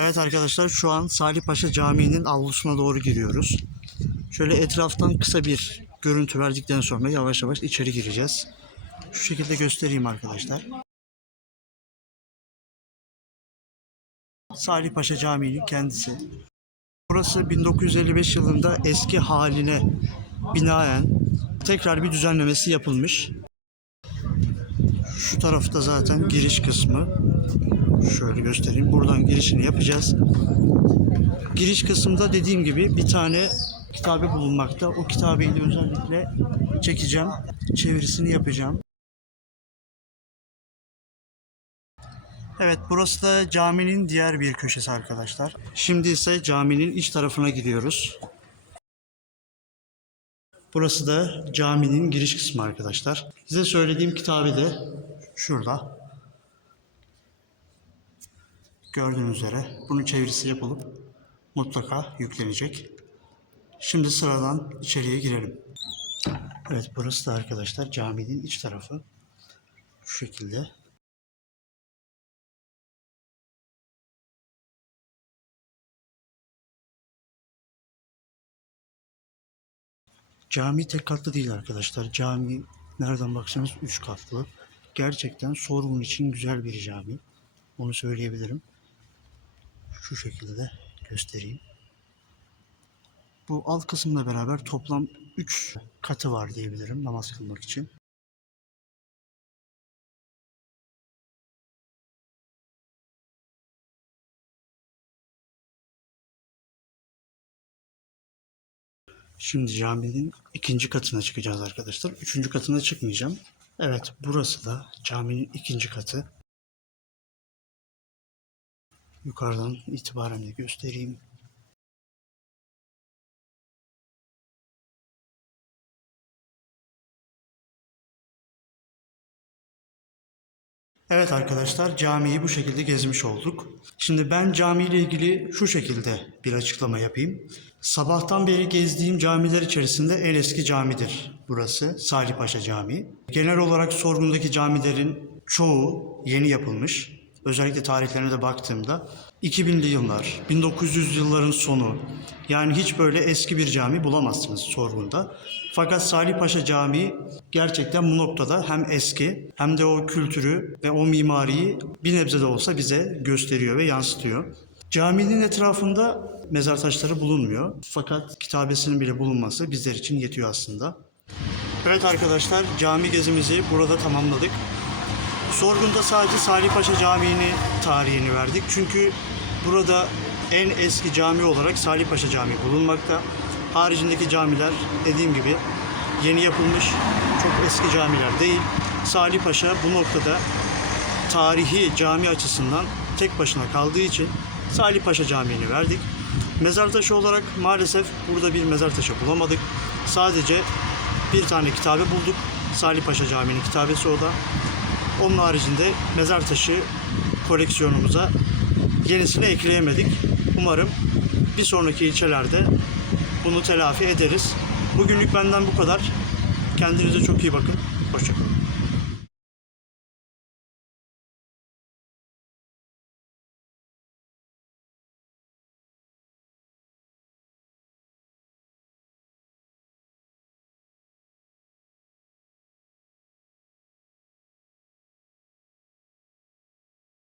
Evet arkadaşlar şu an Salih Paşa Camii'nin avlusuna doğru giriyoruz. Şöyle etraftan kısa bir görüntü verdikten sonra yavaş yavaş içeri gireceğiz. Şu şekilde göstereyim arkadaşlar. Salih Paşa Camii'nin kendisi. Burası 1955 yılında eski haline binaen tekrar bir düzenlemesi yapılmış. Şu tarafta zaten giriş kısmı. Şöyle göstereyim. Buradan girişini yapacağız. Giriş kısmında dediğim gibi bir tane kitabe bulunmakta. O kitabeyi de özellikle çekeceğim. Çevirisini yapacağım. Evet burası da caminin diğer bir köşesi arkadaşlar. Şimdi ise caminin iç tarafına gidiyoruz. Burası da caminin giriş kısmı arkadaşlar. Size söylediğim kitabe de şurada. Gördüğünüz üzere bunun çevirisi yapılıp mutlaka yüklenecek. Şimdi sıradan içeriye girelim. Evet burası da arkadaşlar caminin iç tarafı. Şu şekilde. Cami tek katlı değil arkadaşlar. Cami nereden baksanız üç katlı. Gerçekten sorgun için güzel bir cami. Onu söyleyebilirim. Şu şekilde göstereyim. Bu alt kısımla beraber toplam 3 katı var diyebilirim namaz kılmak için. Şimdi caminin ikinci katına çıkacağız arkadaşlar. Üçüncü katına çıkmayacağım. Evet burası da caminin ikinci katı. Yukarıdan itibaren de göstereyim. Evet arkadaşlar camiyi bu şekilde gezmiş olduk. Şimdi ben camiyle ilgili şu şekilde bir açıklama yapayım. Sabahtan beri gezdiğim camiler içerisinde en eski camidir burası Salih Paşa Camii. Genel olarak Sorgun'daki camilerin çoğu yeni yapılmış. Özellikle tarihlerine de baktığımda 2000'li yıllar, 1900 yılların sonu yani hiç böyle eski bir cami bulamazsınız Sorgun'da. Fakat Salih Paşa Camii gerçekten bu noktada hem eski hem de o kültürü ve o mimariyi bir nebze de olsa bize gösteriyor ve yansıtıyor. Caminin etrafında mezar taşları bulunmuyor. Fakat kitabesinin bile bulunması bizler için yetiyor aslında. Evet arkadaşlar cami gezimizi burada tamamladık. Sorgun'da sadece Salih Paşa Camii'ni tarihini verdik. Çünkü burada en eski cami olarak Salih Paşa Camii bulunmakta. Haricindeki camiler dediğim gibi yeni yapılmış çok eski camiler değil. Salih Paşa bu noktada tarihi cami açısından tek başına kaldığı için Salih Paşa Camii'ni verdik. Mezar taşı olarak maalesef burada bir mezar taşı bulamadık. Sadece bir tane kitabe bulduk. Salih Paşa Camii'nin kitabesi o da. Onun haricinde mezar taşı koleksiyonumuza yenisini ekleyemedik. Umarım bir sonraki ilçelerde bunu telafi ederiz. Bugünlük benden bu kadar. Kendinize çok iyi bakın. Hoşçakalın.